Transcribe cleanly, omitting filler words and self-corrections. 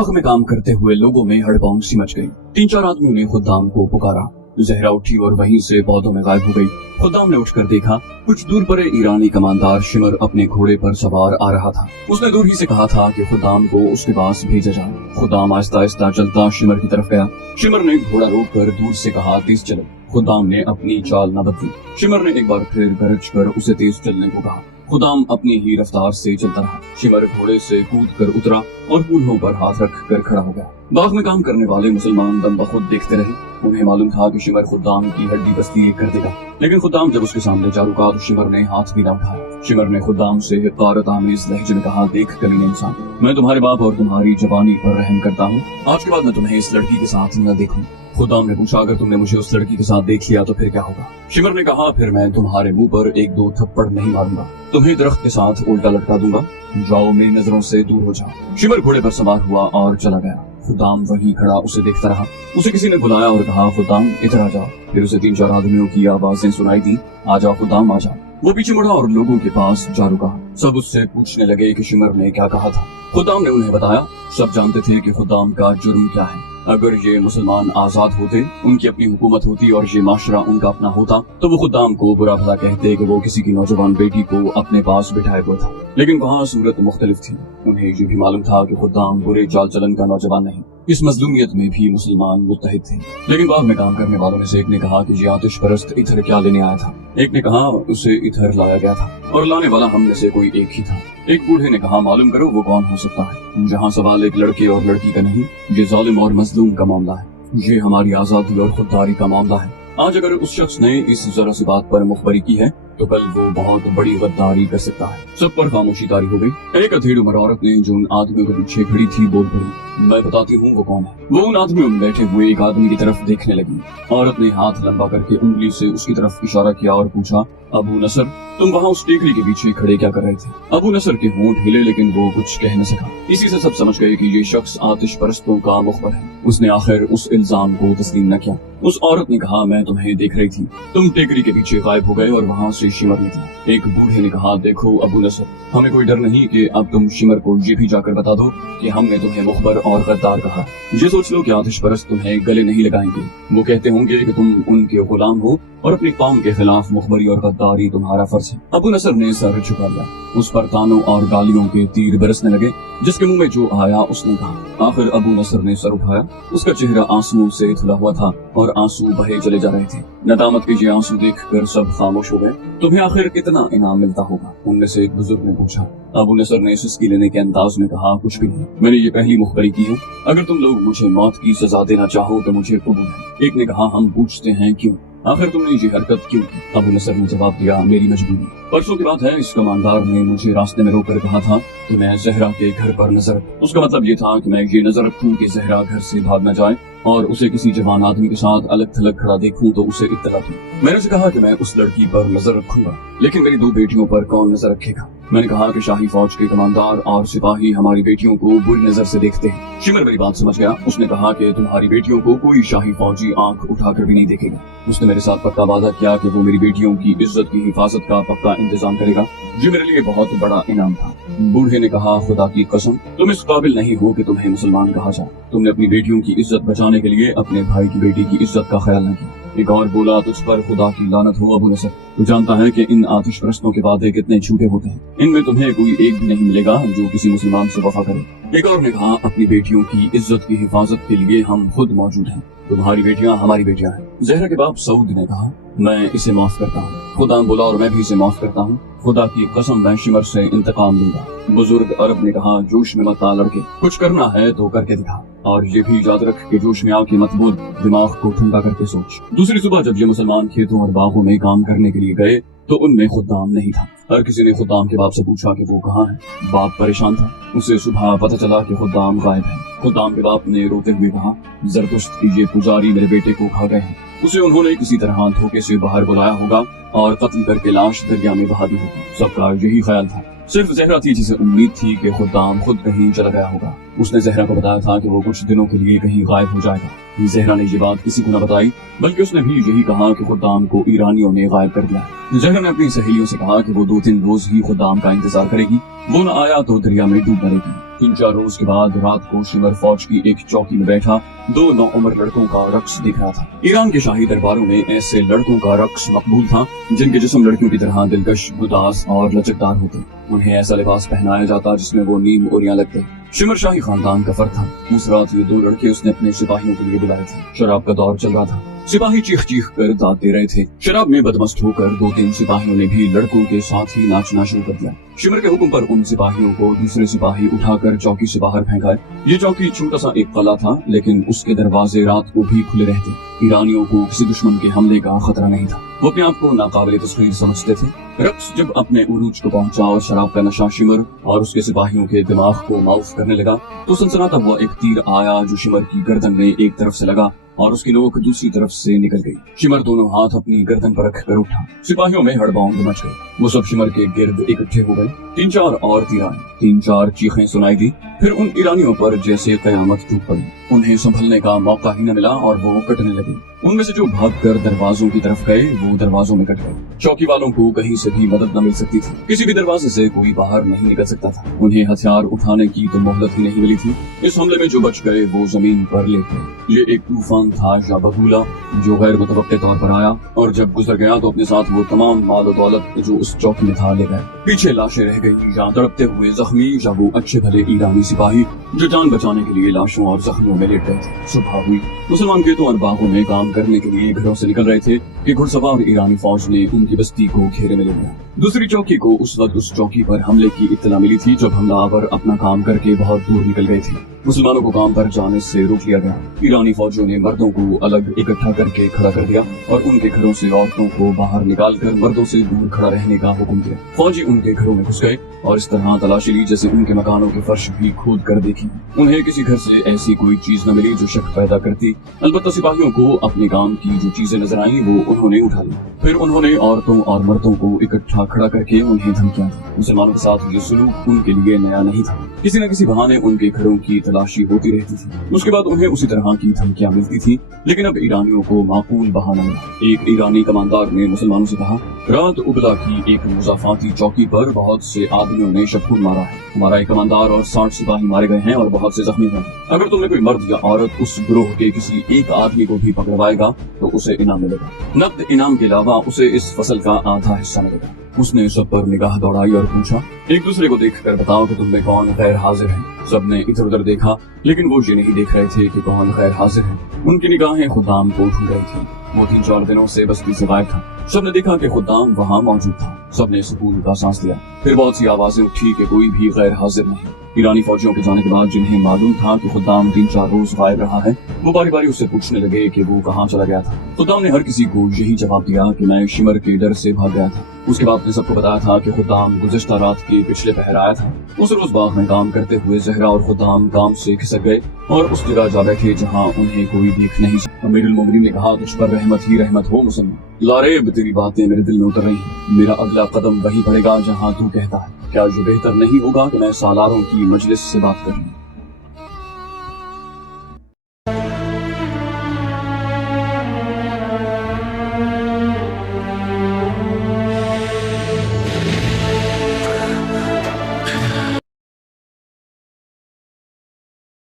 बाग में काम करते हुए लोगों में हड़बड़ाहट सी मच गई। 3-4 आदमियों ने खुद्दाम को पुकारा। जहरा उठी और वहीं से पौधों में गायब हो गई। खुद्दाम ने उठकर देखा, कुछ दूर पर ईरानी कमानदार शिमर अपने घोड़े पर सवार आ रहा था। उसने दूर ही से कहा था कि खुद्दाम को उसके पास भेजा जाए। खुद्दाम आहिस्ता आहिस्ता चलता शिमर की तरफ गया। शिमर ने घोड़ा रोककर दूर से कहा, तेज चलो। खुद्दाम ने अपनी चाल न बदली। शिमर ने एक बार फिर गरज कर उसे तेज चलने को कहा। खुद्दाम अपनी ही रफ्तार से चलता रहा। शिमर घोड़े से कूद कर उतरा और कूल्हों पर हाथ रख कर खड़ा हो गया। बाग में काम करने वाले मुसलमान दम बखुद देखते रहे। उन्हें मालूम था कि शिमर खुद्दाम की हड्डी बस्ती एक कर देगा, लेकिन खुद्दाम जब उसके सामने जा रुका तो शिमर ने हाथ भी न उठाया। शिमर ने खुद्दाम से हिकारत आमेज लहजे में कहा, देख कमीने इंसान, मैं तुम्हारे बाप और तुम्हारी जवानी पर रहम करता हूँ। आज के बाद मैं तुम्हें इस लड़की के साथ न देखूं। खुद्दाम ने पूछा, अगर तुमने मुझे उस लड़की के साथ देख लिया तो फिर क्या होगा? शिमर ने कहा, फिर मैं तुम्हारे मुंह पर 1-2 थप्पड़ नहीं मारूंगा, तुम्हें दरख्त के साथ उल्टा लटका दूंगा। जाओ, मेरी नजरों से दूर हो जाओ। शिमर घोड़े पर सवार हुआ और चला गया। खुद्दाम वहीं खड़ा उसे देखता रहा। उसे किसी ने बुलाया और कहा, खुद्दाम इधर आ जाओ। फिर उसे 3-4 आदमियों की आवाजें सुनाई दी, आ जाओ खुद्दाम आ जाओ। वो पीछे मुड़ा और लोगों के पास जा रुका। सब उससे पूछने लगे कि शिमर ने क्या कहा था। खुद्दाम ने उन्हें बताया। सब जानते थे कि खुद्दाम का जुर्म क्या है। अगर ये मुसलमान आजाद होते, उनकी अपनी हुकूमत होती और ये माशरा उनका अपना होता, तो वो खुद्दाम को बुरा भला कहते कि वो किसी की नौजवान बेटी को अपने पास बिठाए हुआ था। लेकिन वहाँ सूरत मुख्तलिफ थी। उन्हें ये भी मालूम था कि खुद्दाम बुरे चाल चलन का नौजवान नहीं। इस मजलूमियत में भी मुसलमान मुत्तहिद थे। लेकिन बाग में काम करने वालों में से एक ने कहा कि ये आतिश परस्त इधर क्या लेने आया था। एक ने कहा, उसे इधर लाया गया था और लाने वाला हम में से कोई एक ही था। एक बूढ़े ने कहा, मालूम करो वो कौन हो सकता है। जहाँ सवाल एक लड़के और लड़की का नहीं, ये जालिम और मजलूम का मामला है। ये हमारी आजादी और खुददारी का मामला है। आज अगर उस शख्स ने इस जरा सी बात पर मुखबरी की है तो कल वो बहुत बड़ी गद्दारी कर सकता है। सब पर खामोशी तारी हो गई। एक अधेड़ उम्र औरत ने जो उन आदमियों के पीछे खड़ी थी बोल पड़ी, मैं बताती हूँ वो कौन है। वो उन आदमियों में बैठे हुए एक आदमी की तरफ देखने लगी। औरत ने हाथ लंबा करके उंगली से उसकी तरफ इशारा किया और पूछा, अबू नसर, तुम वहाँ उस टेकरी के पीछे खड़े क्या कर रहे थे? अबू नसर के होंठ हिले, लेकिन वो कुछ कह न सका। इसी से सब समझ गए कि ये शख्स आतिश परस्तों का मुखबर है। उसने आखिर उस इल्जाम को तस्लीम न किया। उस औरत ने कहा, मैं तुम्हें देख रही थी, तुम टेकरी के पीछे गायब हो गए और वहाँ से शिमर निकला। एक बूढ़े ने कहा, देखो अबू नसर, हमें कोई डर नहीं कि अब तुम शिमर को ये भी जाकर बता दो कि हमने तुम्हें मुखबर और गद्दार कहा। ये सोच लो कि आतिश परस्त तुम्हें गले नहीं लगाएंगे। वो कहते होंगे कि तुम उनके गुलाम हो और अपनी कौम के खिलाफ मुखबरी और गद्दारी तुम्हारा फर्ज है। अबू नसर ने सर झुका लिया। उस पर तानों और गालियों के तीर बरसने लगे। जिसके मुंह में जो आया उसने कहा। आखिर अबू नसर ने सर उठाया। उसका चेहरा आंसुओं से धुला हुआ था और आंसू बहे चले जा रहे थे। नदामत के ये आंसू देखकर सब खामोश हो गए। तुम्हें आखिर कितना इनाम मिलता होगा? उनमें से एक बुजुर्ग ने पूछा। अबू नसर ने सुस्की लेने के अंदाज में कहा, कुछ भी नहीं, मैंने ये पहली मुखबरी की है। अगर तुम लोग मुझे मौत की सजा देना चाहो तो मुझे कबूल है। एक ने कहा, हम पूछते हैं क्यों? आखिर तुमने ये हरकत क्यों की? अबू नसर ने जवाब दिया, मेरी मजबूरी। परसों की बात है, इस कमानदार ने मुझे रास्ते में रोककर कहा था कि मैं जहरा के घर पर नजर रखूं। उसका मतलब ये था कि मैं ये नजर रखूं कि जहरा घर से भाग न जाए और उसे किसी जवान आदमी के साथ अलग थलग खड़ा देखूं तो उसे इत्तला दूं। मैंने उसे कहा कि मैं उस लड़की पर नजर रखूंगा, लेकिन मेरी 2 बेटियों पर कौन नजर रखेगा? मैंने कहा कि शाही फौज के कमांडर और सिपाही हमारी बेटियों को बुरी नजर से देखते हैं। शिमर मेरी बात समझ गया। उसने कहा कि तुम्हारी बेटियों को कोई शाही फौजी आंख उठाकर भी नहीं देखेगा। उसने मेरे साथ पक्का वादा किया कि वो मेरी बेटियों की इज्जत की हिफाजत का पक्का इंतजाम करेगा। ये मेरे लिए बहुत बड़ा इनाम था। बूढ़े ने कहा, खुदा की कसम, तुम इस काबिल नहीं हो कि तुम्हें मुसलमान कहा जाए। तुमने अपनी बेटियों की इज्जत बचाने के लिए अपने भाई की बेटी की इज्जत का ख्याल न किया। एक और बोला, तुझ पर खुदा की लानत हो अबू नसर। तू जानता है कि इन आतिश परस्तों के वादे कितने झूठे होते हैं। इनमें तुम्हें कोई एक भी नहीं मिलेगा जो किसी मुसलमान से वफा करे। एक और ने कहा, अपनी बेटियों की इज्जत की हिफाजत के लिए हम खुद मौजूद हैं। तुम्हारी बेटियां हमारी बेटियां हैं। जहरा के बाप सऊद ने कहा, मैं इसे माफ करता हूँ। खुदा बोला, और मैं भी इसे माफ करता हूँ। खुदा की कसम, मैं शिमर से इंतकाम लूंगा। बुजुर्ग अरब ने कहा, जोश में मत आ लड़के, कुछ करना है तो करके दिखा, और ये भी याद रख कि जोश में आके मत बोल, दिमाग को ठंडा करके सोच। दूसरी सुबह जब ये मुसलमान खेतों और बागों में काम करने के लिए गए तो उनमें खुद्दाम नहीं था। हर किसी ने खुद्दाम के बाप से पूछा कि वो कहाँ है। बाप परेशान था। उसे सुबह पता चला कि खुद्दाम गायब है। खुद्दाम के बाप ने रोते हुए कहा, जरदुश्त की ये पुजारी मेरे बेटे को खा गए हैं। उसे उन्होंने किसी तरह धोखे से बाहर बुलाया होगा और कत्ल करके लाश दरिया में बहा दी होगी। सबका यही ख्याल था। सिर्फ जहरा थी जिसे उम्मीद थी कि खुद्दाम खुद कहीं चला गया होगा। उसने जहरा को बताया था कि वो कुछ दिनों के लिए कहीं गायब हो जाएगा। जहरा ने ये बात किसी को न बताई, बल्कि उसने भी यही कहा कि खुद्दाम को ईरानियों ने गायब कर दिया। जहरा ने अपनी सहेलियों से कहा कि वो 2-3 रोज ही खुद्दाम का इंतजार करेगी। वो न आया तो दरिया में डूब मरेगी। 3-4 रोज के बाद रात को शिमर फौज की एक चौकी में बैठा 2 नौउम्र लड़कों का रक्स देख रहा था। ईरान के शाही दरबारों में ऐसे लड़कों का रक्स मकबूल था जिनके जिस्म लड़कियों की तरह दिलकश, गुदास और लचकदार होते। उन्हें ऐसा लिबास पहनाया जाता जिसमें वो नीम उरियां लगते। शिमर शाही खानदान का फर्द था। उस रात ये 2 लड़के उसने अपने सिपाहियों के लिए बुलाए थे। शराब का दौर चल रहा था। सिपाही चीख चीख कर दाद दे रहे थे। शराब में बदमस्त होकर 2-3 सिपाहियों ने भी लड़कों के साथ ही नाचना शुरू कर दिया। शिमर के हुक्म पर उन सिपाहियों को दूसरे सिपाही उठाकर चौकी से बाहर फेंका। ये चौकी छोटा सा एक कला था, लेकिन उसके दरवाजे रात को भी खुले रहते। ईरानियों को किसी दुश्मन के हमले का खतरा नहीं था। वो अपने आप को नाकाबिले तस्वीर समझते थे। रक्स जब अपने उरूज को पहुंचा और शराब का नशा शिमर और उसके सिपाहियों के दिमाग को माउफ करने लगा, तो सनसनाता हुआ एक तीर आया जो शिमर की गर्दन में एक तरफ से लगा और उसकी नोक दूसरी तरफ से निकल गई। शिमर दोनों हाथ अपनी गर्दन पर रख कर उठा। सिपाहियों में हड़बड़ाहट मच गई। वो सब शिमर के गिर्द इकट्ठे हो गए। 3-4 और तीर आए। 3-4 चीखें सुनाई दी। फिर उन ईरानियों पर जैसे कयामत टूट पड़ी। उन्हें संभलने का मौका ही न मिला और वो कटने लगे। उनमें से जो भागकर दरवाजों की तरफ गए वो दरवाजों में कट गए। चौकी वालों को कहीं से भी मदद न मिल सकती थी। किसी भी दरवाजे से कोई बाहर नहीं निकल सकता था। उन्हें हथियार उठाने की तो मोहलत ही नहीं मिली थी। इस हमले में जो बच गए वो जमीन पर लेट गए। ये एक तूफान था या बगूला जो गैर मुतवक्के तौर पर आया और जब गुजर गया तो अपने साथ वो तमाम माल और दौलत जो उस चौकी में था ले गए। पीछे लाशें रह गई या तड़पते हुए जख्मी या वो अच्छे भले ईरानी सिपाही जो जान बचाने के लिए लाशों और जख्मियों में लेट गए थे। सुबह हुई। मुसलमान खेतों और बागों में काम करने के लिए घरों से निकल रहे थे कि घुड़सवार ईरानी फौज ने उनकी बस्ती को घेरे में ले लिया। दूसरी चौकी को उस वक्त उस चौकी पर हमले की इत्तला मिली थी जब हमलावर अपना काम करके बहुत दूर निकल गए थे। मुसलमानों को काम पर जाने से रोक लिया गया। ईरानी फौजियों ने मर्दों को अलग इकट्ठा करके खड़ा कर दिया और उनके घरों से औरतों को बाहर निकालकर मर्दों से दूर खड़ा रहने का हुक्म दिया। फौजी उनके घरों में घुस गए और इस तरह तलाशी ली जैसे उनके मकानों के फर्श भी खोद कर देखी। उन्हें किसी घर से ऐसी कोई चीज न मिली जो शक पैदा करती। अलबत्ता सिपाहियों को अपने काम की जो चीजें नजर आई वो उन्होंने उठा ली। फिर उन्होंने औरतों और मर्दों को इकट्ठा खड़ा करके उन्हें धमकियां दी। मुसलमानों के साथ ये सुलूक उनके लिए नया नहीं था। किसी न किसी बहाने उनके घरों की तलाशी होती रहती थी। उसके बाद उन्हें उसी तरह की धमकियां मिलती थी, लेकिन अब ईरानियों को माकूल बहाना मिला। एक ईरानी कमांडर ने मुसलमानों से कहा, रात उबला की एक मुजाफाती चौकी पर बहुत से आदमियों ने शतून मारा है। हमारा एक कमांडर और 60 सिपाही मारे गए हैं और बहुत से जख्मी हुए। अगर तुम्हें कोई मर्द या औरत उस गिरोह के किसी एक आदमी को भी पकड़वाएगा तो उसे इनाम मिलेगा। नकद इनाम के अलावा उसे इस फसल का आधा हिस्सा मिलेगा। उसने सब पर निगाह दौड़ाई और पूछा, एक दूसरे को देखकर बताओ कि तुम में कौन गैर हाजिर है। सबने इधर उधर देखा, लेकिन वो ये नहीं देख रहे थे कि कौन गैर हाजिर है। उनकी निगाहें खुदाम को ढूंढ रही थी। वो 3-4 दिनों से बस्ती से गायब था। सबने देखा कि खुदाम वहाँ मौजूद था। सबने सुकून का सांस लिया। फिर बहुत सी आवाजें उठी कि कोई भी गैर हाजिर नहीं। ईरानी फौजियों के जाने के बाद जिन्हें मालूम था कि खुदाम 3-4 रोज गायब रहा है, वो बारी बारी उससे पूछने लगे कि वो कहाँ चला गया था। खुदाम ने हर किसी को यही जवाब दिया कि मैं शिमर के डर से भाग गया था। उसके बाद ने सबको बताया था कि खुदाम गुज़िश्ता रात के पिछले पहर आया था। उस रोज बाग में काम करते हुए जहरा और खुदाम काम से खिसक गए और उस जगह जा बैठे जहाँ उन्हें कोई देख नहीं सकता। अमीरुल मोमिनीन ने कहा, तुझ पर रहमत ही रहमत हो मुसलमान। लारेब, तेरी बातें मेरे दिल में उतर रही हैं। मेरा अगला कदम वही पड़ेगा जहाँ तू कहता है। क्या जो बेहतर नहीं होगा कि मैं सालारों की मजलिस से बात करूं?